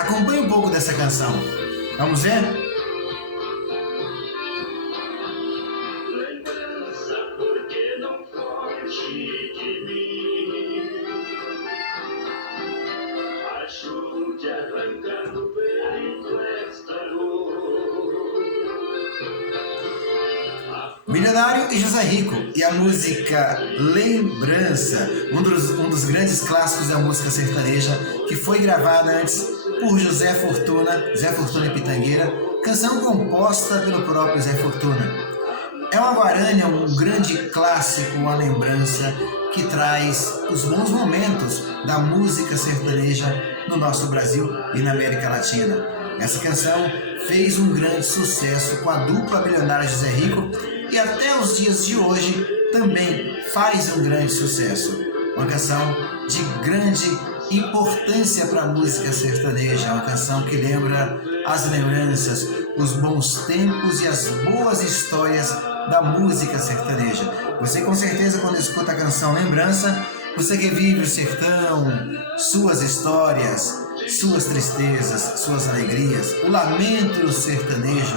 Acompanhe um pouco dessa canção. Vamos ver? Lembrança, porque não foge de mim. Ajude a arrancar do peito esta dor. Milionário e José Rico e a música Lembrança, um dos grandes clássicos da música sertaneja, que foi gravada antes por Zé Fortuna e Pitangueira, canção composta pelo próprio Zé Fortuna. É uma guarânia, um grande clássico, uma lembrança que traz os bons momentos da música sertaneja no nosso Brasil e na América Latina. Essa canção fez um grande sucesso com a dupla Milionário José Rico e até os dias de hoje também faz um grande sucesso. Uma canção de grande importância para a música sertaneja, uma canção que lembra as lembranças, os bons tempos e as boas histórias da música sertaneja. Você com certeza, quando escuta a canção Lembrança, você revive o sertão, suas histórias, suas tristezas, suas alegrias, o lamento sertanejo.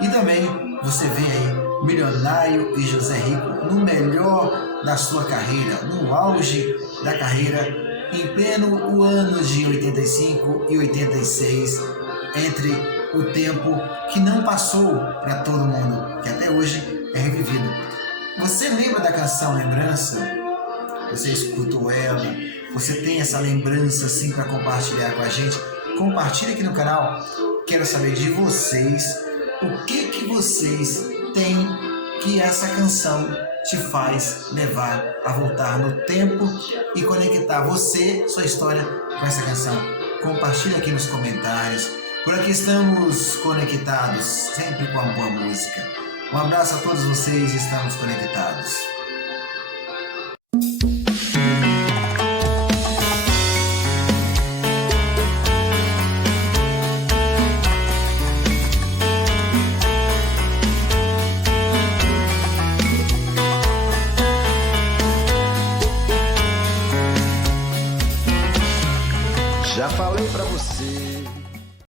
E também você vê aí Milionário e José Rico no melhor da sua carreira, no auge da carreira, em pleno o ano de 85 e 86, entre o tempo que não passou para todo mundo, que até hoje é revivido. Você lembra da canção Lembrança? Você escutou ela? Você tem essa lembrança assim para compartilhar com a gente? Compartilha aqui no canal. Quero saber de vocês, o que vocês têm que essa canção te faz levar a voltar no tempo e conectar você, sua história com essa canção. Compartilha aqui nos comentários. Por aqui estamos conectados, sempre com a boa música. Um abraço a todos vocês, estamos conectados. Já falei pra você.